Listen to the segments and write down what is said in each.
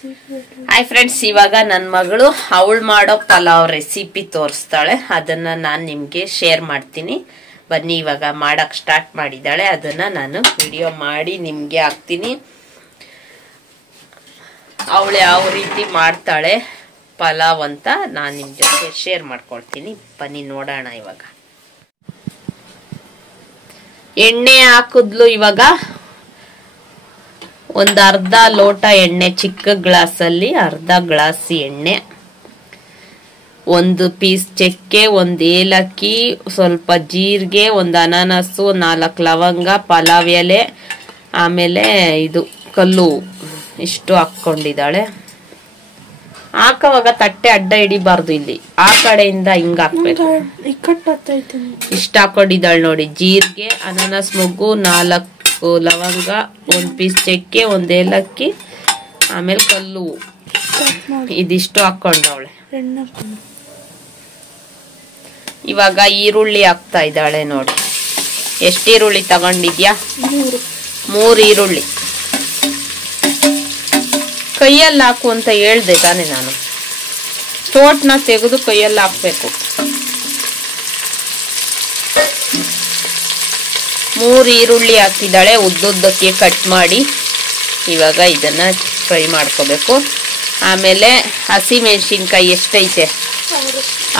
Hi friends, ಇವಾಗ ನನ್ನ ಮಗಳು ಅವಳು ಮಾಡೋ ಪಲಾವ್ ರೆಸಿಪಿ ತೋರಿಸ್ತಾಳೆ. ಅದನ್ನ ನಾನು ನಿಮ್ಗೆ ಶೇರ್ ಮಾಡ್ತೀನಿ. ಬನ್ನಿ, ಇವಾಗ ಮಾಡಕ್ ಸ್ಟಾರ್ಟ್ ಮಾಡಿದಾಳೆ. ಅದನ್ನ ನಾನು ವಿಡಿಯೋ ಮಾಡಿ ನಿಮ್ಗೆ ಹಾಕ್ತೀನಿ. ಅವಳು ಯಾವ ರೀತಿ ಮಾಡ್ತಾಳೆ ಪಲಾವ್ ಅಂತ ನಾನು ನಿಮ್ ಜೊತೆ ಶೇರ್ ಮಾಡ್ಕೊಳ್ತೀನಿ. ಬನ್ನಿ ನೋಡೋಣ. ಇವಾಗ ಎಣ್ಣೆ ಹಾಕಿದ್ಲು. ಇವಾಗ ಒಂದು ಅರ್ಧ ಲೋಟ ಎಣ್ಣೆ, ಚಿಕ್ಕ ಗ್ಲಾಸಲ್ಲಿ ಅರ್ಧ ಗ್ಲಾಸ್ ಎಣ್ಣೆ, ಒಂದು ಪೀಸ್ ಚಕ್ಕೆ, ಒಂದು ಏಲಕ್ಕಿ, ಸ್ವಲ್ಪ ಜೀರಿಗೆ, ಒಂದು ಅನಾನಸು, 4 ಲವಂಗ, ಪಲಾವ್ ಎಲೆ, ಆಮೇಲೆ ಇದು ಕಲ್ಲು, ಇಷ್ಟು ಹಾಕೊಂಡಿದ್ದಾಳೆ. ಹಾಕುವಾಗ ತಟ್ಟೆ ಅಡ್ಡ ಹಿಡಿಬಾರ್ದು. ಇಲ್ಲಿ ಆ ಕಡೆಯಿಂದ ಹಿಂಗ ಹಾಕ್ಬೇಕು. ಇಷ್ಟ ಹಾಕೊಂಡಿದ್ದಾಳೆ ನೋಡಿ. ಜೀರಿಗೆ, ಅನಾನಸ್ ಮೊಗ್ಗು, 4 ಲವಂಗ, 1 ಪೀಸ್ ಚಕ್ಕೆ, 1 ಏಲಕ್ಕಿ, ಆಮೇಲೆ ಕಲ್ಲು, ಇದಿಷ್ಟು ಹಾಕೊಂಡವಳೆ. ಇವಾಗ ಈರುಳ್ಳಿ ಹಾಕ್ತಾ ಇದ್ದಾಳೆ ನೋಡಿ. ಎಷ್ಟು ಈರುಳ್ಳಿ ತಗೊಂಡಿದ್ಯಾ? 3 ಈರುಳ್ಳಿ. ಕೈಯಲ್ಲಿ ಹಾಕು ಅಂತ ಹೇಳ್ದೆ ತಾನೆ ನಾನು. ತೋಟ್ನ ತೆಗೆದು ಕೈಯಲ್ಲಿ ಹಾಕ್ಬೇಕು. 3 ಈರುಳ್ಳಿ ಹಾಕಿದ್ದಾಳೆ, ಉದ್ದುದ್ದಕ್ಕೆ ಕಟ್ ಮಾಡಿ. ಇವಾಗ ಇದನ್ನ ಫ್ರೈ ಮಾಡ್ಕೋಬೇಕು. ಆಮೇಲೆ ಹಸಿಮೆಣಸಿನ್ಕಾಯಿ ಎಷ್ಟೈತೆ?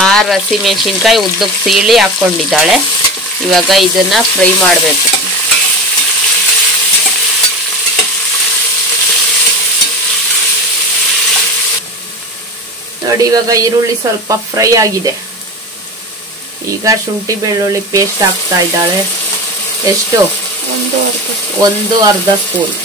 6 ಹಸಿಮೆಣಸಿನ್ಕಾಯಿ ಉದ್ದಕ್ಕೆ ಸೀಳಿ ಹಾಕೊಂಡಿದ್ದಾಳೆ. ಇವಾಗ ಇದನ್ನ ಫ್ರೈ ಮಾಡಬೇಕು. ನೋಡಿ, ಇವಾಗ ಈರುಳ್ಳಿ ಸ್ವಲ್ಪ ಫ್ರೈ ಆಗಿದೆ. ಈಗ ಶುಂಠಿ ಬೆಳ್ಳುಳ್ಳಿ ಪೇಸ್ಟ್ ಹಾಕ್ತಾ ಇದ್ದಾಳೆ. ಎಷ್ಟು? ಒಂದು ಅರ್ಧ ಸ್ಪೂನ್.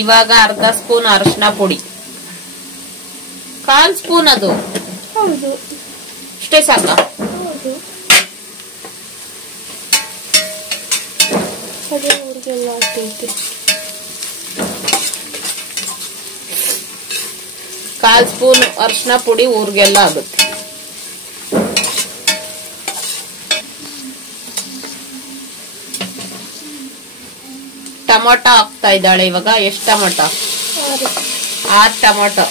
ಇವಾಗ ಅರ್ಧ ಸ್ಪೂನ್ ಅರಿಶಿನ ಪುಡಿ. 1/4 ಸ್ಪೂನ್ ಅದು. ಹೌದು, ಇಷ್ಟೇ ಸಾಕ? ಹೌದು. ಅದೇ ಊರಿಗೆಲ್ಲ ಆಗ್ತೈತೆ. 1/4 ಸ್ಪೂನ್ ಅರಿಶಿನ ಪುಡಿ ಊರಿಗೆಲ್ಲ ಆಗುತ್ತೆ. ಟೊಮೊಟೊ ಹಾಕ್ತಾ ಇದ್ದಾಳೆ. ಇವಾಗ ಎಷ್ಟು ಟೊಮೊಟೊ? 6 ಟೊಮೊಟೊ.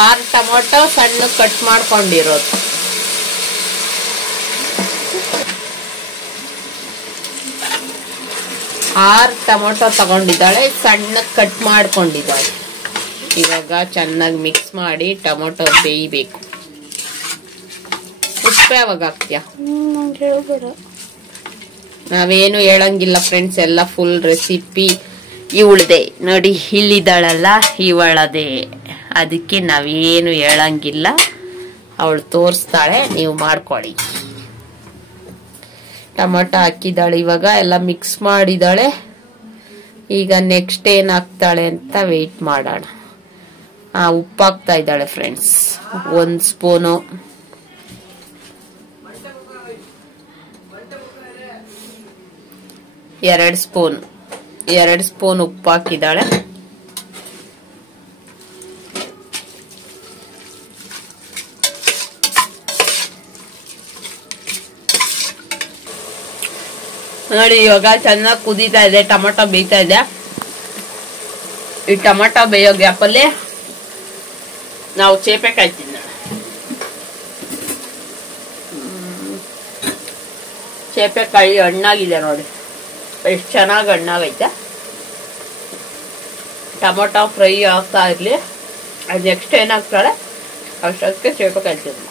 6 ಟೊಮೊಟೊ ಸಣ್ಣ ಕಟ್ ಮಾಡ್ಕೊಂಡಿರೋದು. 6 ಟೊಮೊಟೊ ತಗೊಂಡಿದ್ದಾಳೆ, ಸಣ್ಣ ಕಟ್ ಮಾಡ್ಕೊಂಡಿದ್ದಾಳೆ. ಇವಾಗ ಚೆನ್ನಾಗಿ ಮಿಕ್ಸ್ ಮಾಡಿ ಟೊಮೊಟೊ ಬೇಯಬೇಕು. ಉಪ್ಪು ಯಾವಾಗ ಹಾಕ್ತೀಯ? ನಾವೇನು ಹೇಳಂಗಿಲ್ಲ ಫ್ರೆಂಡ್ಸ್, ಎಲ್ಲ ಫುಲ್ ರೆಸಿಪಿ ಇವಳದೆ ನೋಡಿ. ಇಲ್ಲಿದ್ದಾಳಲ್ಲ ಇವಳದೆ, ಅದಕ್ಕೆ ನಾವೇನು ಹೇಳಂಗಿಲ್ಲ. ಅವಳು ತೋರಿಸ್ತಾಳೆ, ನೀವು ಮಾಡ್ಕೊಳ್ಳಿ. ಟೊಮೊಟೊ ಹಾಕಿದ್ದಾಳೆ. ಇವಾಗ ಎಲ್ಲ ಮಿಕ್ಸ್ ಮಾಡಿದಾಳೆ. ಈಗ ನೆಕ್ಸ್ಟ್ ಏನ್ ಹಾಕ್ತಾಳೆ ಅಂತ ವೆಯ್ಟ್ ಮಾಡೋಣ. ಉಪ್ಪು ಹಾಕ್ತಾ ಇದ್ದಾಳೆ ಫ್ರೆಂಡ್ಸ್. 1 ಸ್ಪೂನು. 2 ಸ್ಪೂನ್. 2 ಸ್ಪೂನ್ ಉಪ್ಪು ಹಾಕಿದ್ದಾಳೆ. ನೋಡಿ, ಇವಾಗ ಚೆನ್ನಾಗಿ ಕುದೀತಾ ಇದೆ. ಟೊಮೊಟೊ ಬೇಯ್ತಾ ಇದೆ. ಈ ಟೊಮೊಟೊ ಬೇಯೋ ಗ್ಯಾಪಲ್ಲಿ ನಾವು ಚೇಪೆಕಾಯಿ ತಿನ್ನೋಣ. ಚೇಪೆಕಾಯಿ ಹಣ್ಣಾಗಿದೆ ನೋಡಿ, ಎಷ್ಟು ಚೆನ್ನಾಗಿ ಹಣ್ಣಾಗೈತೆ. ಟೊಮೊಟೊ ಫ್ರೈ ಆಗ್ತಾ ಇರ್ಲಿ. ಅದು ನೆಕ್ಸ್ಟ್ ಏನಾಗ್ತಾಳೆ ಅಷ್ಟೊತ್ತಿಗೆ ಚೇಪೆಕಾಯಿ ತಿನ್ನೋಣ.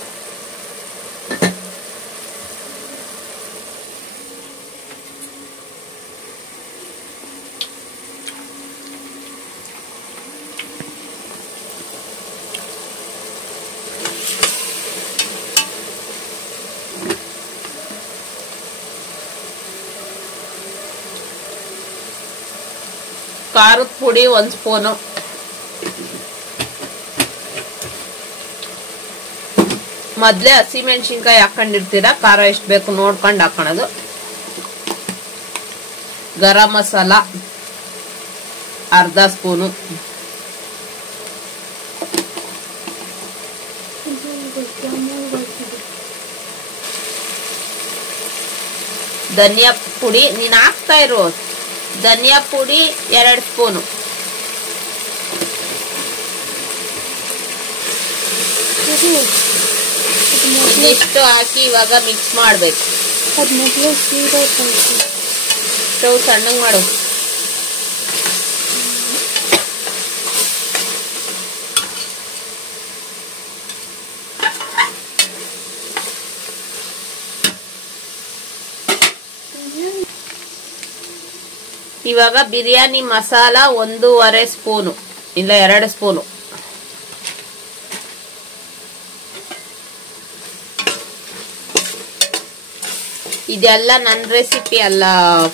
ಖಾರದ ಪುಡಿ 1 ಸ್ಪೂನು. ಮೊದಲೇ ಹಸಿ ಮೆಣಸಿನಕಾಯಿ ಹಾಕೊಂಡಿರ್ತೀರಾ, ಖಾರ ಎಷ್ಟು ಬೇಕು ನೋಡ್ಕೊಂಡು ಹಾಕೋಣದು. ಗರಂ ಮಸಾಲ ಅರ್ಧ ಸ್ಪೂನು, ಧನಿಯಾ ಪುಡಿ ನೀನ್ ಹಾಕ್ತಾ ಇರು, ಧನಿಯಾ ಪುಡಿ 2 ಸ್ಪೂನು, ಇಷ್ಟು ಹಾಕಿ ಇವಾಗ ಮಿಕ್ಸ್ ಮಾಡ್ಬೇಕು. ಸ್ಟವ್ ಸಣ್ಣಗ್ ಮಾಡು. ಇವಾಗ ಬಿರಿಯಾನಿ ಮಸಾಲ 1.5 ಸ್ಪೂನು ಇಲ್ಲ 2 ಸ್ಪೂನು, ಇದೆಲ್ಲ ನನ್ನ ರೆಸಿಪಿ ಅಲ್ಲ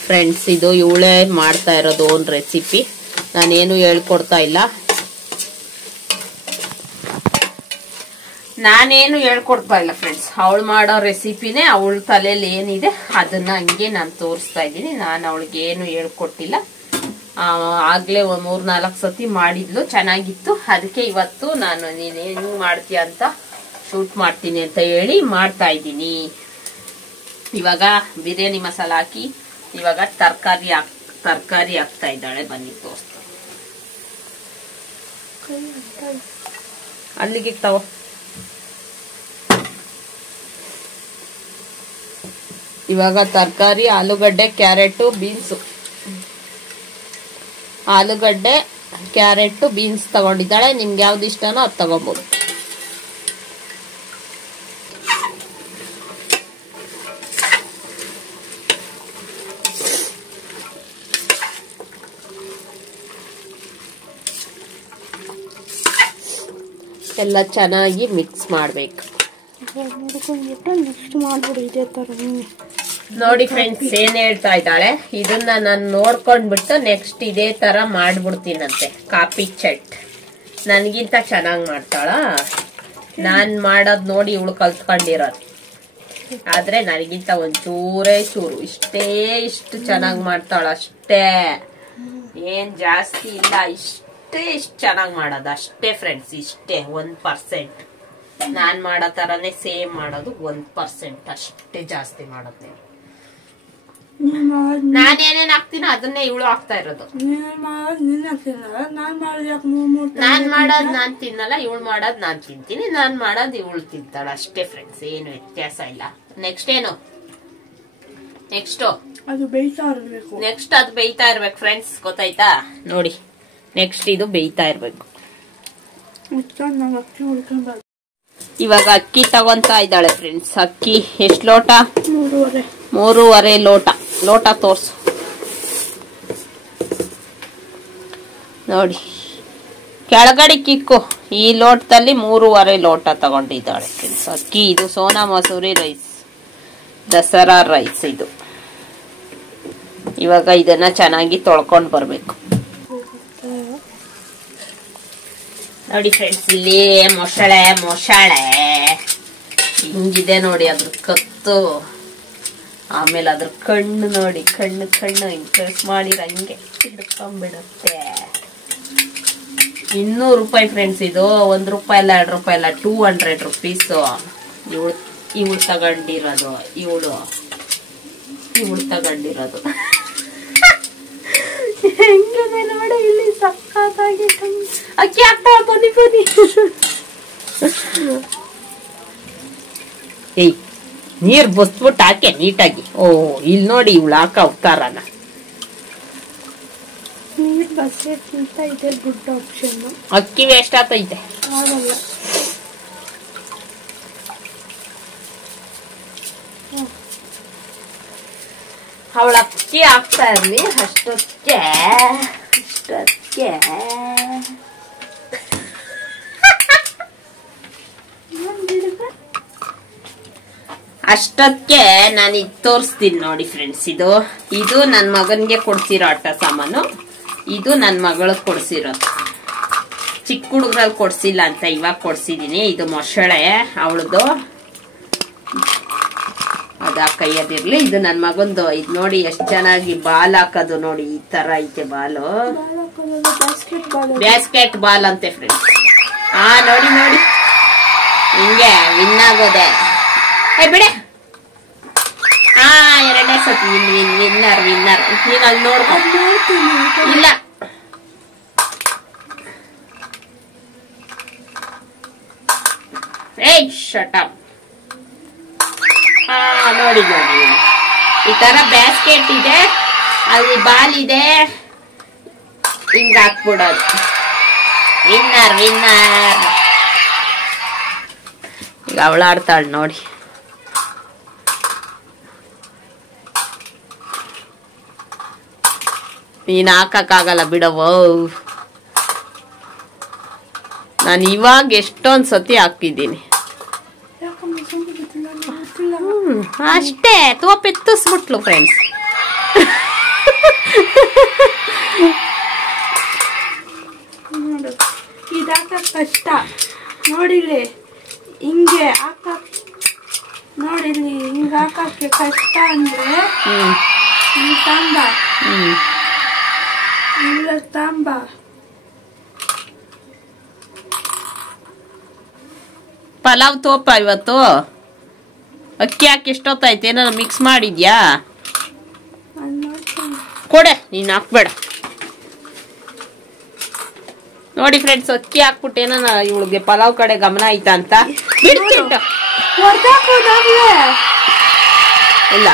ಫ್ರೆಂಡ್ಸ್, ಇದು ಇವಳೇ ಮಾಡ್ತಾ ಇರೋದು ಓನ್ ರೆಸಿಪಿ, ನಾನೇನು ಹೇಳ್ಕೊಡ್ತಾ ಇಲ್ಲ, ನಾನೇನು ಹೇಳ್ಕೊಡ್ತಾ ಇಲ್ಲ ಫ್ರೆಂಡ್ಸ್. ಅವಳು ಮಾಡೋ ರೆಸಿಪಿನೇ ಅವಳ ತಲೆಯಲ್ಲಿ ಏನಿದೆ ಅದನ್ನ ಹಂಗೆ ನಾನು ತೋರಿಸ್ತಾ ಇದ್ದೀನಿ. ನಾನು ಅವಳಿಗೆ ಏನು ಹೇಳ್ಕೊಟ್ಟಿಲ್ಲ. ಆಗ್ಲೇ 3-4 ಸತಿ ಮಾಡಿದ್ಲು, ಚೆನ್ನಾಗಿತ್ತು. ಅದಕ್ಕೆ ಇವತ್ತು ನಾನು ನೀನ್ ಹೆಂಗ್ ಮಾಡ್ತೀಯ ಅಂತ ಶೂಟ್ ಮಾಡ್ತೀನಿ ಅಂತ ಹೇಳಿ ಮಾಡ್ತಾ ಇದ್ದೀನಿ. ಇವಾಗ ಬಿರಿಯಾನಿ ಮಸಾಲ ಹಾಕಿ ಇವಾಗ ತರಕಾರಿ ಹಾಕ್ತಾ ಇದ್ದಾಳೆ. ಬನ್ನಿ ತೋರಿಸ್ತಾ, ಅಲ್ಲಿಗೆ ತಗೋ. ಇವಾಗ ತರಕಾರಿ ಆಲೂಗಡ್ಡೆ, ಕ್ಯಾರೆಟ್, ಬೀನ್ಸ್, ಆಲೂಗಡ್ಡೆ, ಕ್ಯಾರೆಟ್, ಬೀನ್ಸ್ ತಗೊಂಡಿದ್ದಾಳೆ. ನಿಮ್ಗೆ ಯಾವ್ದು ಇಷ್ಟನೋ ಅದು ತಗೋಬಹುದು. ಎಲ್ಲ ಚೆನ್ನಾಗಿ ಮಿಕ್ಸ್ ಮಾಡ್ಬೇಕು. ನೋಡಿ ಫ್ರೆಂಡ್ಸ್ ಏನ್ ಹೇಳ್ತಾ ಇದ್ದಾಳೆ, ಇದನ್ನ ನಾನು ನೋಡ್ಕೊಂಡ್ಬಿಟ್ಟು ನೆಕ್ಸ್ಟ್ ಇದೇ ತರ ಮಾಡ್ಬಿಡ್ತೀನಂತೆ. ಕಾಪಿ ಚಟ್ ನನ್ಗಿಂತ ಚೆನ್ನಾಗ್ ಮಾಡ್ತಾಳ. ನಾನ್ ಮಾಡೋದ್ ನೋಡಿ ಇವಳು ಕಲ್ತ್ಕೊಂಡಿರೋದು, ಆದ್ರೆ ನನಗಿಂತ ಒಂಚೂರೇ ಚೂರು ಇಷ್ಟು ಚೆನ್ನಾಗ್ ಮಾಡ್ತಾಳ ಅಷ್ಟೇ, ಏನ್ ಜಾಸ್ತಿ ಇಲ್ಲ. ಇಷ್ಟು ಚೆನ್ನಾಗ್ ಮಾಡೋದು ಅಷ್ಟೇ ಫ್ರೆಂಡ್ಸ್, ಇಷ್ಟೇ 1%. ನಾನ್ ಮಾಡೋ ತರನೇ ಸೇಮ್ ಮಾಡೋದು, 1% ಅಷ್ಟೇ ಜಾಸ್ತಿ ಮಾಡೋದು. ನಾನೇನೇನ್ ಹಾಕ್ತೀನೋ ಅದನ್ನೇ ಇವಳು ಹಾಕ್ತಾ ಇರೋದು. ನಾನ್ ಮಾಡೋದ್ ನಾನ್ ತಿನ್ನಲ್ಲ, ಇವಳು ಮಾಡೋದ್ ನಾನ್ ತಿಂತೀನಿ, ನಾನ್ ಮಾಡೋದ್ ಇವಳು ತಿಂತಾಳ ಅಷ್ಟೇ ಫ್ರೆಂಡ್ಸ್, ಏನು ವ್ಯತ್ಯಾಸ ಇಲ್ಲ. ನೆಕ್ಸ್ಟ್ ಏನು, ನೆಕ್ಸ್ಟ್ ಅದು ಬೇಯ್ತಾ ಇರ್ಬೇಕು ಫ್ರೆಂಡ್ಸ್, ಗೊತ್ತಾಯ್ತಾ? ನೋಡಿ ನೆಕ್ಸ್ಟ್ ಇದು ಬೇಯ್ತಾ ಇರ್ಬೇಕು. ಇವಾಗ ಅಕ್ಕಿ ತಗೊಂತಾ ಇದ್ದಾಳೆ ಫ್ರೆಂಡ್ಸ್. ಅಕ್ಕಿ ಎಷ್ಟು ಲೋಟ? 3.5 ಲೋಟ. ಲೋಟ ತೋರ್ಸು ನೋಡಿ, ಕೆಳಗಡೆ ಕಿಕ್ಕು. ಈ ಲೋಟದಲ್ಲಿ 3.5 ಲೋಟ ತಗೊಂಡಿದ್ದಾಳೆ ಫ್ರೆಂಡ್ಸ್ ಅಕ್ಕಿ. ಇದು ಸೋನಾ ಮಸೂರಿ ರೈಸ್, ದಸರಾ ರೈಸ್ ಇದು. ಇವಾಗ ಇದನ್ನ ಚೆನ್ನಾಗಿ ತೊಳ್ಕೊಂಡ್ ಬರ್ಬೇಕು. ನೋಡಿ ಫ್ರೆಂಡ್ಸ್, ಇಲ್ಲಿ ಮೊಸಳೆ ಹಿಂಗಿದೆ ನೋಡಿ, ಅದ್ರ ಕತ್ತು, ಆಮೇಲೆ ಅದ್ರ ಕಣ್ಣು ನೋಡಿ, ಕಣ್ಣು ಹಿಂಗ್ ಪ್ರೆಸ್ ಮಾಡಿರ ಹಂಗೆ ಹಿಡ್ಕೊಂಡ್ಬಿಡುತ್ತೆ. 200 ರೂಪಾಯಿ ಫ್ರೆಂಡ್ಸ್ ಇದು. 1 ರೂಪಾಯಿ ಅಲ್ಲ, 2 ರೂಪಾಯಿ ಅಲ್ಲ, 200 ರುಪೀಸ್. ಇವಳು ತಗೊಂಡಿರೋದು, ಇವಳು ತಗೊಂಡಿರೋದು. ಹೆಂಗಿದೆ ನೋಡಿ ಇಲ್ಲಿ, ಸಕ್ಕತ್ತಾಗಿ ಅಕ್ಕಿ ಹಾಕ್ತಾಳ. ಬನ್ನಿ ಏಯ್, ನೀರ್ ಬಸ್ಬಿಟ್ಟು ಹಾಕೆ ನೀಟಾಗಿ. ಓ, ಇಲ್ಲಿ ನೋಡಿ ಇವಳು ಹಾಕ ಅವತಾರನ. ಅಕ್ಕಿ ವೇಸ್ಟ್ ಆಗ್ತೈತೆ. ಅವಳ ಅಕ್ಕಿ ಹಾಕ್ತಾ ಇರ್ಲಿ ಅಷ್ಟೊತ್ತಿಗೆ ನಾನು ಇದು ತೋರಿಸ್ತೀನಿ ನೋಡಿ ಫ್ರೆಂಡ್ಸ್. ಇದು ನನ್ನ ಮಗನ್ಗೆ ಕೊಡ್ಸಿರೋ ಆಟ ಸಾಮಾನು, ಇದು ನನ್ನ ಮಗಳಿಗೆ ಕೊಡ್ಸಿರೋದು. ಚಿಕ್ಕ ಹುಡುಗ್ರಲ್ಲಿ ಕೊಡ್ಸಿಲ್ಲ ಅಂತ ಇವಾಗ ಕೊಡ್ಸಿದೀನಿ. ಇದು ಮೊಸಳೆ ಅವಳದು, ಅದು ಆ ಕೈಯದಿರ್ಲಿ. ಇದು ನನ್ ಮಗಂದು. ಇದು ನೋಡಿ ಎಷ್ಟು ಚೆನ್ನಾಗಿ ಬಾಲ್ ಹಾಕೋದು ನೋಡಿ, ಈ ತರ ಐತೆ ಬಾಲು. ಬ್ಯಾಸ್ಕೆಟ್ ಬಾಲ್ ಅಂತೆ ಫ್ರೆಂಡ್ಸ್. ನೋಡಿ ನೋಡಿ ಹಿಂಗೆ ವಿನ್ ಆಗೋದೆ. ಬಿಡೆ. ಎರಡನೇ ಸತಿ ವಿನ್ನರ್ ವಿನ್ನರ್. ನೀನ್ ಅಲ್ಲಿ ನೋಡ್ಕೊ. ಇಲ್ಲ ಶಟ್ ಅಪ್. ನೋಡಿ ನೋಡಿ ಈ ತರ ಬ್ಯಾಸ್ಕೆಟ್ ಇದೆ, ಅಲ್ಲಿ ಬಾಲ್ ಇದೆ, ಹಿಂಗ ಹಾಕ್ಬಿಡೋದು. Winner winner. ಈಗ ಅವಳಾಡ್ತಾಳೆ ನೋಡಿ. ನೀನ್ ಹಾಕಕ್ಕಾಗಲ್ಲ ಬಿಡವ. ನಾನು ಇವಾಗ ಎಷ್ಟೊಂದ್ ಸತಿ ಹಾಕಿದ್ದೀನಿ ಅಷ್ಟೇ. ತೋಪೆತ್ತಿಸ್ಬಿಟ್ಲು ಫ್ರೆಂಡ್ಸ್. ಇದಾಕ ಕಷ್ಟ ನೋಡಿಲಿ, ಹಿಂಗೆ ಹಾಕ ನೋಡಿಲಿ, ಹಿಂಗ ಹಾಕಕ್ಕೆ ಕಷ್ಟ ಅಂದ್ರೆ ತಾಂಬ ಇಲ್ಲ ತಾಂಬ. ಪಲಾವ್ ತೋಪ ಇವತ್ತು. ಅಕ್ಕಿ ಹಾಕಿ ಎಷ್ಟೊತ್ತಾಯ್ತು? ಏನಾರ ಮಿಕ್ಸ್ ಮಾಡಿದ್ಯಾ? ಕೊಡೆ, ನೀನ್ ಹಾಕ್ಬೇಡ. ನೋಡಿ ಫ್ರೆಂಡ್ಸ್, ಅಕ್ಕಿ ಹಾಕ್ಬಿಟ್ಟು ಏನಾರ ಇವಳಿಗೆ ಪಲಾವ್ ಕಡೆ ಗಮನ ಆಯ್ತಾ ಅಂತ ಇಲ್ಲ.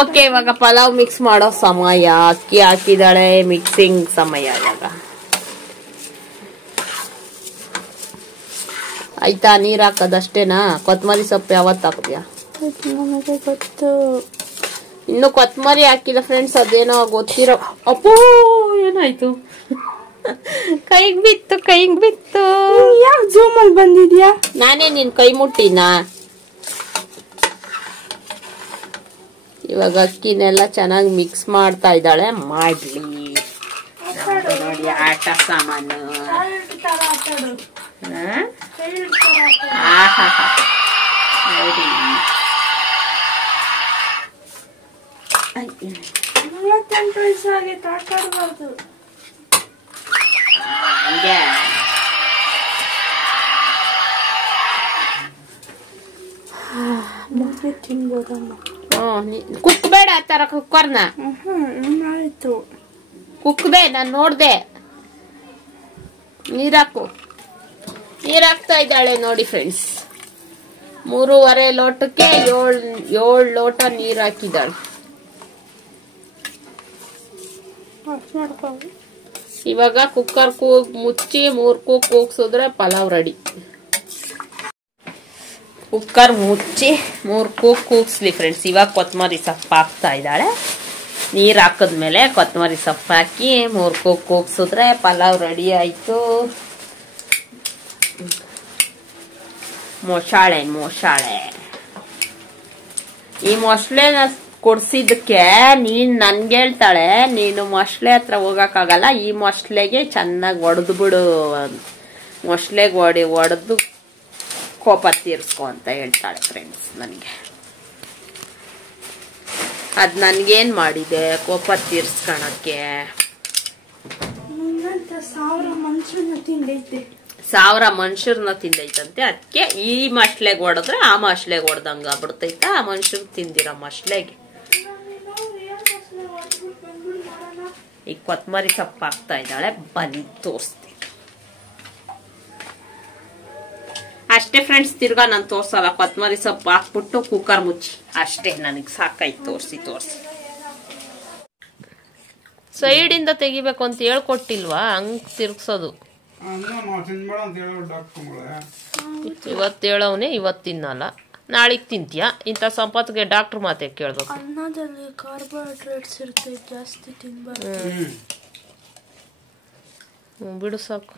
ಓಕೆ, ಇವಾಗ ಪಲಾವ್ ಮಿಕ್ಸ್ ಮಾಡೋ ಸಮಯ. ಅಕ್ಕಿ ಹಾಕಿದಾಳೆ, ಮಿಕ್ಸಿಂಗ್ ಸಮಯ ಇವಾಗ. ಆಯ್ತಾ? ನೀರ್ ಹಾಕೋದಷ್ಟೇನಾ? ಕೊತ್ತಂಬರಿ ಸೊಪ್ಪು ಯಾವತ್ತು ಹಾಕ್ತೀಯಾ? ನನಗೆ ಗೊತ್ತು. ಇನ್ನು ಕೊತ್ತಂಬರಿ ಹಾಕಿಲ್ಲ ಫ್ರೆಂಡ್ಸ್, ಅದೇನೋ ಗೊತ್ತಿರೋ. ಅಪ್ಪೋ, ಏನಾಯ್ತು? ಕೈಗ್ ಬಿತ್ತು, ಕೈಗ್ ಬಿತ್ತು. ಯಾಕೆ ಜೂಮ್ ಅಲ್ಲಿ ಬಂದಿದ್ಯಾ? ನಾನೇ ನಿನ್ ಕೈ ಮುಟ್ಟಿನ. ಇವಾಗ ಅಕ್ಕಿನೆಲ್ಲ ಚೆನ್ನಾಗಿ ಮಿಕ್ಸ್ ಮಾಡ್ತಾ ಇದ್ದಾಳೆ. ಮಾಡ್ಲಿ ನೋಡಿ ಆಟ ಸಾಮಾನು. ನೋಡಿ 48 ವಯಸ್ಸಾಗಿತ್ತು, ಆಟ ಆಡಬಾರ್ದು. ಹಂಗೆ ಮತ್ತೆ ತಿನ್ಬೋದಮ್ಮ. ಕುಕ್ಬೇಡ ಆ ತರ ಕುಕ್ಕರ್ನ. ಆಯ್ತು, ಕುಕ್ದೆ, ನಾನ್ ನೋಡ್ದೆ. ನೀರಾಕು. ನೀರಾಕ್ತಾ ಇದ್ದಾಳೆ ನೋಡಿ ಫ್ರೆಂಡ್ಸ್. 3.5 ಲೋಟಕ್ಕೆ 7 ಲೋಟ ನೀರ್ ಹಾಕಿದ್ದಾಳೆ. ಇವಾಗ ಕುಕ್ಕರ್ ಮುಚ್ಚಿ 3 ಕೂಗ್ ಕೂಗ್ಸಿದ್ರೆ ಪಲಾವ್ ರೆಡಿ. ಕುಕ್ಕರ್ ಮುಚ್ಚಿ 3 ಕೂಗ್ ಕೂಗ್ಸ್ಲಿ ಫ್ರೆಂಡ್ಸ್. ಇವಾಗ ಕೊತ್ತಂಬರಿ ಸೊಪ್ಪು ಹಾಕ್ತಾ ಇದ್ದಾಳೆ. ನೀರ್ ಹಾಕದ್ಮೇಲೆ ಕೊತ್ತಂಬರಿ ಸೊಪ್ಪು ಹಾಕಿ 3 ಕೂಗ್ ಕೂಗ್ಸಿದ್ರೆ ಪಲಾವ್ ರೆಡಿ ಆಯ್ತು. ಮೊಸಳೆ ಈ ಮೊಸಳೆನ ಕೊಡ್ಸಿದ್ದಕ್ಕೆ ನೀನ್ ನನ್ಗೆ ಹೇಳ್ತಾಳೆ, ನೀನು ಮೊಸಳೆ ಹತ್ರ ಹೋಗಕ್ಕಾಗಲ್ಲ, ಈ ಮೊಸಳೆಗೆ ಚೆನ್ನಾಗಿ ಹೊಡೆದು ಬಿಡು, ಮೊಸಳೆಗೆ ಹೊಡೆದು ಕೋಪ ತೀರ್ಸ್ಕೊ ಅಂತ ಹೇಳ್ತಾಳೆ ಫ್ರೆಂಡ್ಸ್ ನನಗೆ. ಅದ್ ನನ್ಗೇನ್ ಮಾಡಿದೆ ಕೋಪ ತೀರ್ಸ್ಕೊಳಕ್ಕೆ? 1000 ಮನುಷ್ಯರನ್ನ ತಿಂದೈತೆ. 1000 ಮನುಷ್ಯರನ್ನ ತಿಂದೈತಂತೆ. ಅದಕ್ಕೆ ಈ ಮಸ್ಲೆಗೆ ಹೊಡೆದ್ರೆ ಆ ಮಸ್ಲೆಗೆ ಹೊಡೆದಂಗ ಆಗ್ಬಿಡ್ತೈತ. ಆ ಮನುಷ್ಯರ್ ತಿಂದಿರೋ ಮಸ್ಲೆಗೆ ಈಗ ಕೊತ್ತಂಬರಿ ಸೊಪ್ಪು ಹಾಕ್ತಾ ಇದ್ದಾಳೆ. ಬನ್ನಿ ತೋರಿಸ್ತೀನಿ. ಅಷ್ಟೇ ಫ್ರೆಂಡ್ಸ್, ತಿರ್ಗಾ ನಾನು ತೋರ್ಸಲ್ಲ. ಕೊತ್ತಂಬರಿ ಸೊಪ್ಪು ಹಾಕ್ಬಿಟ್ಟು ಕುಕ್ಕರ್ ಮುಚ್ಚಿ ಅಷ್ಟೇ, ನನಗೆ ಸಾಕಾಯ್ತು ತೋರಿಸಿ. ಸೈಡ್ ಇಂದ ತೆಗಿಬೇಕು ಅಂತ ಹೇಳ್ಕೊಟ್ಟಿಲ್ವಾ? ಹಂಗ್ ತಿರ್ಗ್ಸೋದು. ಇವತ್ತು ಹೇಳವನೆ, ಇವತ್ತು ತಿನ್ನಲ್ಲ, ನಾಳೆಗ್ ತಿಂತೀಯ. ಇಂಥ ಸಂಪತ್ತಿಗೆ ಡಾಕ್ಟರ್ ಮಾತೆ ಕೇಳ್ಬೇಕು. ಅನ್ನದಲ್ಲಿ ಕಾರ್ಬೋಹೈಡ್ರೇಟ್ಸ್ ಇರುತ್ತೆ, ಜಾಸ್ತಿ ತಿನ್ಬಾರ್ದು. ಬಿಡು ಸಾಕು.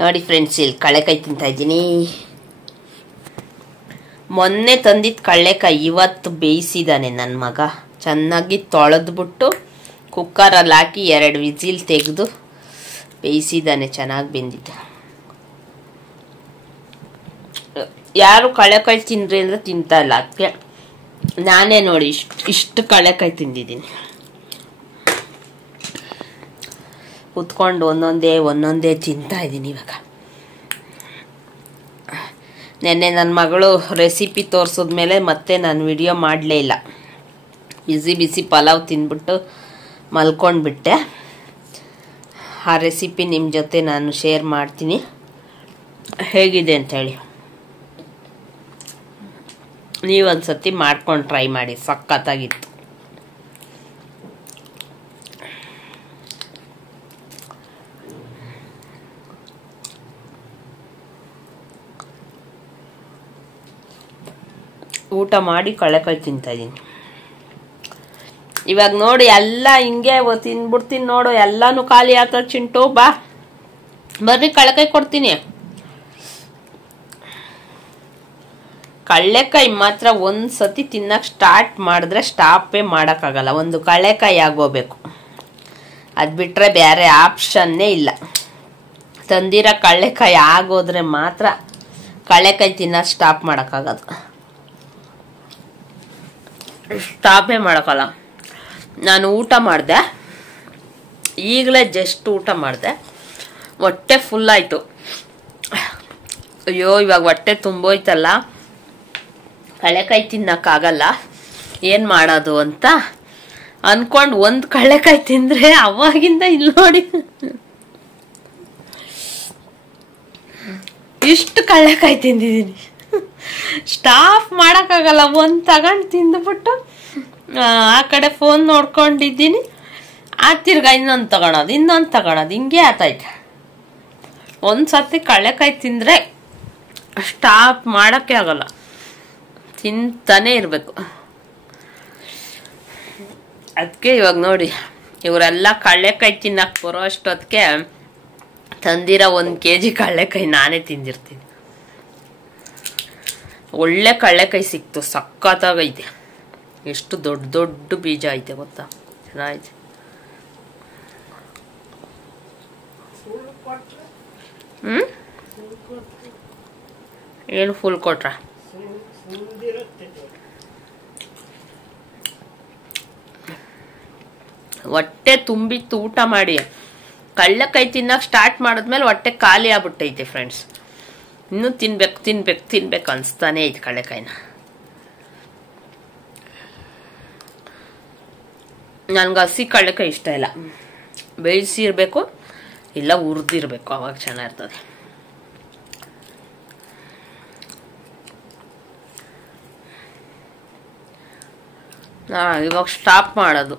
ನೋಡಿ ಫ್ರೆಂಡ್ಸ್, ಇಲ್ಲಿ ಕಳೆಕಾಯಿ ತಿಂತಾ ಇದ್ದೀನಿ. ಮೊನ್ನೆ ತಂದಿದ್ದ ಕಳ್ಳೆಕಾಯಿ ಇವತ್ತು ಬೇಯಿಸಿದಾನೆ ನನ್ನ ಮಗ. ಚೆನ್ನಾಗಿ ತೊಳೆದ್ಬಿಟ್ಟು ಕುಕ್ಕರಲ್ಲಿ ಹಾಕಿ 2 ವಿಸಿಲ್ ತೆಗೆದು ಬೇಯಿಸಿದಾನೆ. ಚೆನ್ನಾಗಿ ಬೆಂದಿದ್ದೆ. ಯಾರು ಕಳ್ಳೆಕಾಯಿ ತಿನ್ರಿ ಅಂದ್ರೆ ತಿಂತಾ ಇಲ್ಲ. ಅದಕ್ಕೆ ನಾನೇ ನೋಡಿ ಇಷ್ಟು ಕಳ್ಳೆಕಾಯಿ ತಿಂದಿದ್ದೀನಿ. ಕುತ್ಕೊಂಡು ಒಂದೊಂದೇ ತಿಂತಾ ಇದ್ದೀನಿ ಇವಾಗ. ನೆನ್ನೆ ನನ್ನ ಮಗಳು ರೆಸಿಪಿ ತೋರಿಸಿದ್ಮೇಲೆ ಮತ್ತೆ ನಾನು ವಿಡಿಯೋ ಮಾಡಲೇ ಇಲ್ಲ. ಬಿಸಿ ಪಲಾವ್ ತಿಂದ್ಬಿಟ್ಟು ಮಲ್ಕೊಂಡ್ಬಿಟ್ಟೆ. ಆ ರೆಸಿಪಿ ನಿಮ್ಮ ಜೊತೆ ನಾನು ಶೇರ್ ಮಾಡ್ತೀನಿ ಹೇಗಿದೆ ಅಂಥೇಳಿ. ನೀವೊಂದ್ಸತಿ ಮಾಡ್ಕೊಂಡು ಟ್ರೈ ಮಾಡಿ, ಸಖತ್ತಾಗಿತ್ತು. ಊಟ ಮಾಡಿ ಕಳ್ಳೆಕಾಯಿ ತಿಂತಾ ಇದ್ದೀನಿ ಇವಾಗ. ನೋಡಿ ಎಲ್ಲ ಹಿಂಗೆ ತಿನ್ಬಿಡ್ತೀನಿ ನೋಡು. ಎಲ್ಲಾನು ಖಾಲಿ ಆಗ್ತದೆ. ಚಿಂಟು ಬಾ, ಬರ್ರಿ ಕಳ್ಳೆಕಾಯಿ ಕೊಡ್ತೀನಿ. ಕಳ್ಳೆಕಾಯಿ ಮಾತ್ರ ಒಂದ್ಸತಿ ತಿನ್ನಕ್ ಸ್ಟಾರ್ಟ್ ಮಾಡಿದ್ರೆ ಸ್ಟಾಪೇ ಮಾಡೋಕ್ಕಾಗಲ್ಲ. ಒಂದು ಕಳ್ಳೆಕಾಯಿ ಆಗೋಬೇಕು, ಅದು ಬಿಟ್ರೆ ಬೇರೆ ಆಪ್ಷನ್ನೇ ಇಲ್ಲ. ತಂದಿರೋ ಕಳ್ಳೆಕಾಯಿ ಆಗೋದ್ರೆ ಮಾತ್ರ ಕಳ್ಳೆಕಾಯಿ ತಿನ್ನೋದು ಸ್ಟಾಪ್ ಮಾಡೋಕ್ಕಾಗೋದು. ಸ್ಟಾಪೇ ಮಾಡೋಕ್ಕಲ್ಲ. ನಾನು ಊಟ ಮಾಡಿದೆ, ಈಗಲೇ ಜಸ್ಟ್ ಊಟ ಮಾಡಿದೆ. ಹೊಟ್ಟೆ ಫುಲ್ ಆಯಿತು. ಅಯ್ಯೋ ಇವಾಗ ಹೊಟ್ಟೆ ತುಂಬೋಯ್ತಲ್ಲ, ಕಳ್ಳೆಕಾಯಿ ತಿನ್ನಕ್ಕಾಗಲ್ಲ, ಏನು ಮಾಡೋದು ಅಂತ ಅನ್ಕೊಂಡು ಒಂದು ಕಳ್ಳೆಕಾಯಿ ತಿಂದರೆ ಅವಾಗಿಂದ ಇಲ್ಲಿ ನೋಡಿ ಇಷ್ಟು ಕಳ್ಳೆಕಾಯಿ ತಿಂದಿದ್ದೀನಿ. ಸ್ಟಾಪ್ ಮಾಡೋಕ್ಕಾಗಲ್ಲ. ಒಂದು ತಗೊಂಡು ತಿಂದುಬಿಟ್ಟು ಆ ಕಡೆ ಫೋನ್ ನೋಡ್ಕೊಂಡಿದ್ದೀನಿ, ತಿರ್ಗಾ ಇನ್ನೊಂದು ತಗೊಳೋದು ಹಿಂಗೆ ಆತೈತೆ. ಒಂದ್ಸತಿ ಕಳ್ಳೆಕಾಯಿ ತಿಂದರೆ ಸ್ಟಾಪ್ ಮಾಡೋಕ್ಕೆ ಆಗಲ್ಲ, ತಿಂತಾನೆ ಇರಬೇಕು. ಅದಕ್ಕೆ ಇವಾಗ ನೋಡಿ ಇವರೆಲ್ಲ ಕಳ್ಳೆಕಾಯಿ ತಿನ್ನಕ್ಕೆ ಬರೋ ಅಷ್ಟೊತ್ತಿಗೆ ತಂದಿರೋ 1 kg ಕಳ್ಳೆಕಾಯಿ ನಾನೇ ತಿಂದಿರ್ತೀನಿ. ಒಳ್ಳೆ ಕಳ್ಳೆಕಾಯಿ ಸಿಕ್ತು, ಸಖತ್ತಾಗೈತೆ. ಎಷ್ಟು ದೊಡ್ಡ ದೊಡ್ಡ ಬೀಜ ಐತೆ ಗೊತ್ತಾ, ಚೆನ್ನಾಗೈತೆ. ಏನು ಫುಲ್ ಕೊಟ್ರ? ಹೊಟ್ಟೆ ತುಂಬಿತ್ತು ಊಟ ಮಾಡಿ. ಕಳ್ಳೆಕಾಯಿ ತಿನ್ನಕ್ಕೆ ಸ್ಟಾರ್ಟ್ ಮಾಡಿದ್ಮೇಲೆ ಹೊಟ್ಟೆ ಖಾಲಿ ಆಗ್ಬಿಟ್ಟೈತೆ ಫ್ರೆಂಡ್ಸ್. ಇನ್ನೂ ತಿನ್ಬೇಕು ಅನಿಸ್ತಾನೆ ಐತೆ ಕಳ್ಳೆಕಾಯಿನ. ನನ್ಗೆ ಹಸಿ ಕಳ್ಳೆಕಾಯಿ ಇಷ್ಟ ಇಲ್ಲ, ಬೇಯಿಸಿರ್ಬೇಕು ಇಲ್ಲ ಹುರಿದಿರ್ಬೇಕು, ಅವಾಗ ಚೆನ್ನಾಗಿರ್ತದೆ. ಇವಾಗ ಸ್ಟಾಪ್ ಮಾಡೋದು,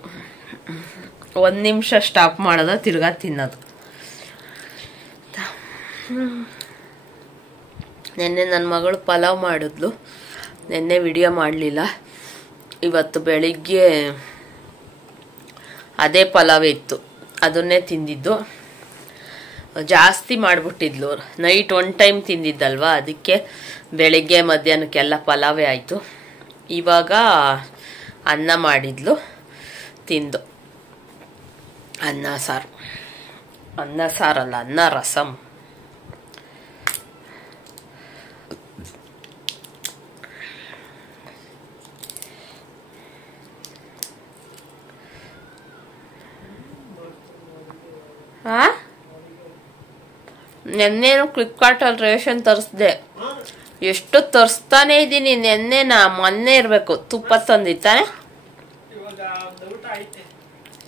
1 ನಿಮಿಷ ಸ್ಟಾಪ್ ಮಾಡೋದು, ತಿರ್ಗಾ ತಿನ್ನೋದು. ನೆನ್ನೆ ನನ್ನ ಮಗಳು ಪಲಾವ್ ಮಾಡಿದ್ಲು, ನೆನ್ನೆ ವಿಡಿಯೋ ಮಾಡಲಿಲ್ಲ. ಇವತ್ತು ಬೆಳಿಗ್ಗೆ ಅದೇ ಪಲಾವೇ ಇತ್ತು, ಅದನ್ನೇ ತಿಂದಿದ್ದು. ಜಾಸ್ತಿ ಮಾಡಿಬಿಟ್ಟಿದ್ಲು. ನೈಟ್ 1 ಟೈಮ್ ತಿಂದಿದ್ದಲ್ವ, ಅದಕ್ಕೆ ಬೆಳಿಗ್ಗೆ ಮಧ್ಯಾಹ್ನಕ್ಕೆಲ್ಲ ಪಲಾವೇ ಆಯಿತು. ಇವಾಗ ಅನ್ನ ಮಾಡಿದ್ಲು, ತಿಂದು. ಅನ್ನ ಸಾರಲ್ಲ, ಅನ್ನ ರಸಮ್. ನೆನ್ನೇನು ಫ್ಲಿಪ್ಕಾರ್ಟಲ್ಲಿ ರೇಷನ್ ತರಿಸ್ದೆ. ಎಷ್ಟು ತರಿಸ್ತಾನೆ ಇದ್ದೀನಿ. ಮೊನ್ನೆ ಇರಬೇಕು ತುಪ್ಪ ತಂದಿತ್ತಾನೆ.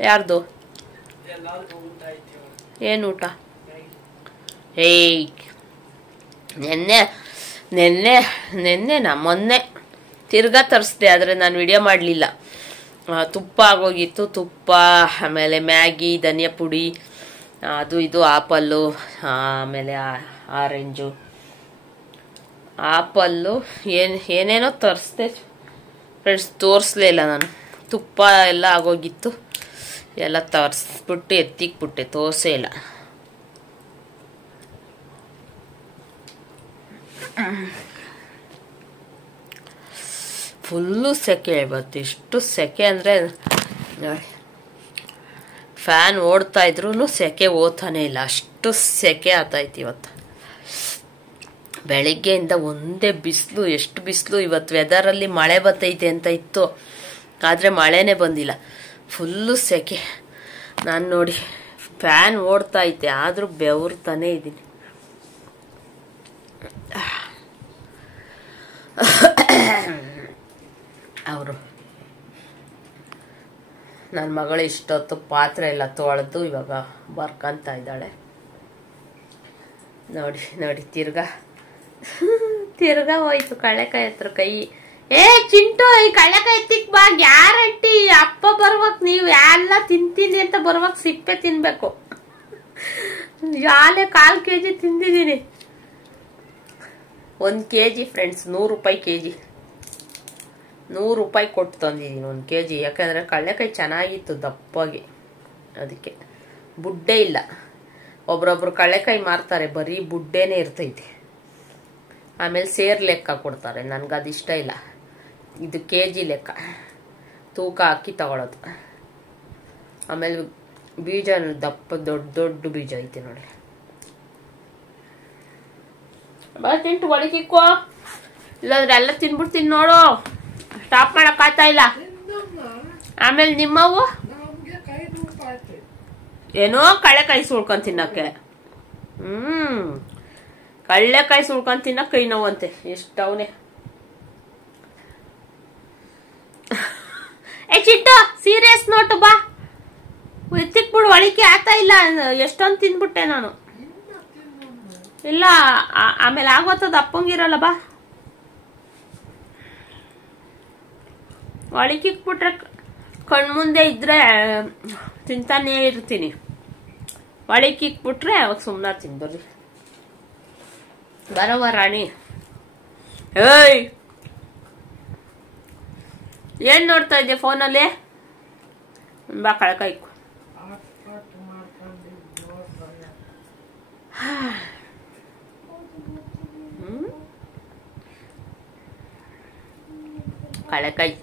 ಯಾರ್ದು? ಏನು ಊಟ? ಮೊನ್ನೆ ತಿರ್ಗಾ ತರಿಸ್ದೆ, ಆದರೆ ನಾನು ವಿಡಿಯೋ ಮಾಡಲಿಲ್ಲ. ತುಪ್ಪ ಆಗೋಗಿತ್ತು. ತುಪ್ಪ, ಆಮೇಲೆ ಮ್ಯಾಗಿ, ಧನಿಯಾ ಪುಡಿ, ಅದು ಇದು, ಆಪಲ್ಲು, ಆಮೇಲೆ ಆರೆಂಜು, ಆಪಲ್ಲು, ಏನೇನೋ ತರಿಸ್ದೆ ಫ್ರೆಂಡ್ಸ್. ತೋರಿಸ್ಲೇ ಇಲ್ಲ ನಾನು, ತುಪ್ಪ ಎಲ್ಲ ಆಗೋಗಿತ್ತು. ಎಲ್ಲ ತರಿಸ್ಬಿಟ್ಟು ಎತ್ತಿಕ್ಬಿಟ್ಟೆ, ತೋರಿಸೇ ಇಲ್ಲ. ಫುಲ್ಲು ಸೆಕೆ ಇವತ್ತು. ಎಷ್ಟು ಸೆಕೆ ಅಂದರೆ ನೋಡಿ, ಫ್ಯಾನ್ ಓಡ್ತಾ ಇದ್ರೂ ಸೆಕೆ ಓದ್ತಾನೆ ಇಲ್ಲ, ಅಷ್ಟು ಸೆಕೆ ಆಗ್ತಾಯ್ತು ಇವತ್ತು. ಬೆಳಿಗ್ಗೆಯಿಂದ ಒಂದೇ ಬಿಸಿಲು, ಎಷ್ಟು ಬಿಸಿಲು. ಇವತ್ತು ವೆದರಲ್ಲಿ ಮಳೆ ಬರ್ತೈತೆ ಅಂತ ಇತ್ತು, ಆದರೆ ಮಳೆನೇ ಬಂದಿಲ್ಲ, ಫುಲ್ಲು ಸೆಕೆ. ನಾನು ನೋಡಿ ಫ್ಯಾನ್ ಓಡ್ತಾ ಐತೆ ಆದರೂ ಬೆವರ್ತಾನೆ ಇದ್ದೀನಿ. ಅವರು ನನ್ನ ಮಗಳು ಇಷ್ಟೊತ್ತು ಪಾತ್ರೆ ಎಲ್ಲ ತೊಳೆದು ಇವಾಗ ಬರ್ಕಂತ ಇದ್ದಾಳೆ. ನೋಡಿ ನೋಡಿ ತಿರ್ಗಾ ಹೋಯ್ತು ಕಳ್ಳೆಕಾಯಿ ಹತ್ರ ಕೈ. ಏ ಚಿಂಟು, ಈ ಕಳ್ಳೆಕಾಯಿ ಎತ್ತಿಕ್ ಬಾ, ಗ್ಯಾರಂಟಿ ಅಪ್ಪ ಬರ್ಬೇಕ್, ನೀವು ಎಲ್ಲ ತಿಂತೀನಿ ಅಂತ ಬರ್ಬೇಕ್, ಸಿಪ್ಪೆ ತಿನ್ಬೇಕು. Yale 1/4 kg ತಿಂದಿದ್ದೀನಿ. 1 kg ಫ್ರೆಂಡ್ಸ್, 100 ರೂಪಾಯಿ kg. 100 ರೂಪಾಯಿ ಕೊಟ್ಟು ತಂದಿದ್ದೀನಿ 1 kg. ಯಾಕಂದ್ರೆ ಕಳ್ಳೆಕಾಯಿ ಚೆನ್ನಾಗಿತ್ತು ದಪ್ಪಾಗಿ, ಅದಕ್ಕೆ. ಬುಡ್ಡೆ ಇಲ್ಲ. ಒಬ್ರೊಬ್ರು ಕಳ್ಳೆಕಾಯಿ ಮಾರ್ತಾರೆ, ಬರೀ ಬುಡ್ಡೆನೇ ಇರ್ತೈತೆ. ಆಮೇಲೆ ಸೇರ್ ಲೆಕ್ಕ ಕೊಡ್ತಾರೆ, ನನ್ಗದಿಷ್ಟ ಇಲ್ಲ. ಇದು kg ಲೆಕ್ಕ, ತೂಕ ಹಾಕಿ ತಗೊಳ್ಳೋದು. ಆಮೇಲೆ ಬೀಜ ದಪ್ಪ ದೊಡ್ಡ ದೊಡ್ಡ ಬೀಜ ಐತೆ ನೋಡಿ. ತಿಂಟು ಒಳಗಿಕ್ಕೋ, ಇಲ್ಲಾಂದ್ರೆ ಎಲ್ಲ ತಿನ್ಬಿಡ್ತೀನಿ ನೋಡು. ಸ್ಟಾಪ್ ಮಾಡಕ್ ಆಗ್ತಾ ಇಲ್ಲ. ಆಮೇಲೆ ನಿಮ್ಮವು ಏನೋ ಕಳ್ಳೆಕಾಯಿ ಸುಳ್ಕೊಂಡ್ ತಿನ್ನಕ್ಕೆ, ಕಳ್ಳೆಕಾಯಿ ಸುಳ್ಕೊಂಡ್ ತಿನ್ನಕ್ ಕೈ ನೋವಂತೆ ಎಷ್ಟವನೇ. ಚಿಟ್ಟು ಸೀರಿಯಸ್ ನೋಟು ಬಾ, ಎತ್ತಿಕ್ಬಿಡು, ಒಳಿಕೆ ಆಗ್ತಾ ಇಲ್ಲ. ಎಷ್ಟೊಂದು ತಿಂದ್ಬಿಟ್ಟೆ ನಾನು. ಇಲ್ಲ ಆಮೇಲೆ ಆಗೋತದ, ಅಪ್ಪಂಗಿರಲ್ಲ ಬಾ. ಒಳಗಿಕ್ಬಿಟ್ರೆ ಕಣ್ಮುಂದೆ ಇದ್ರೆ ತಿಂತಾನೇ ಇರ್ತೀನಿ, ಒಳಗಿಕ್ಬಿಟ್ರೆ ಅವಾಗ ಸುಮ್ಮನೆ ತಿಂದ್ರಿ. ಬರವ ರಾಣಿ. ಏಯ್, ಏನ್ ನೋಡ್ತಾ ಇದ್ದೆ ಫೋನಲ್ಲಿ? ಬಾ ಕಳ್ಕಾಯಿ. ಕಳೆಕಾಯಿ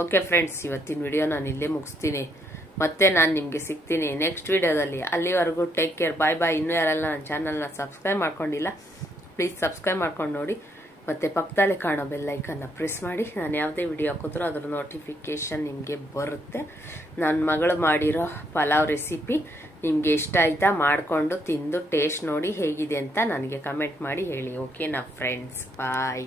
ಓಕೆ ಫ್ರೆಂಡ್ಸ್, ಇವತ್ತಿನ ವಿಡಿಯೋ ನಾನು ಇಲ್ಲೇ ಮುಗಿಸ್ತೀನಿ. ಮತ್ತೆ ನಾನು ನಿಮಗೆ ಸಿಗ್ತೀನಿ ನೆಕ್ಸ್ಟ್ ವಿಡಿಯೋದಲ್ಲಿ. ಅಲ್ಲಿವರೆಗೂ ಟೇಕ್ ಕೇರ್, ಬಾಯ್ ಬಾಯ್. ಇನ್ನೂ ಯಾರೆಲ್ಲ ನನ್ನ ಚಾನಲ್ನ ಸಬ್ಸ್ಕ್ರೈಬ್ ಮಾಡ್ಕೊಂಡಿಲ್ಲ, ಪ್ಲೀಸ್ ಸಬ್ಸ್ಕ್ರೈಬ್ ಮಾಡ್ಕೊಂಡು ನೋಡಿ. ಮತ್ತೆ ಪಕ್ಕದಲ್ಲೇ ಕಾಣೋ ಬೆಲ್ ಐಕನ್ನ ಪ್ರೆಸ್ ಮಾಡಿ, ನಾನು ಯಾವುದೇ ವಿಡಿಯೋ ಹಾಕಿದ್ರೂ ಅದ್ರ ನೋಟಿಫಿಕೇಶನ್ ನಿಮಗೆ ಬರುತ್ತೆ. ನನ್ನ ಮಗಳು ಮಾಡಿರೋ ಪಲಾವ್ ರೆಸಿಪಿ ನಿಮಗೆ ಇಷ್ಟ ಆಯ್ತಾ? ಮಾಡಿಕೊಂಡು ತಿಂದು ಟೇಸ್ಟ್ ನೋಡಿ ಹೇಗಿದೆ ಅಂತ ನನಗೆ ಕಮೆಂಟ್ ಮಾಡಿ ಹೇಳಿ. ಓಕೆನಾ ಫ್ರೆಂಡ್ಸ್, ಬಾಯ್.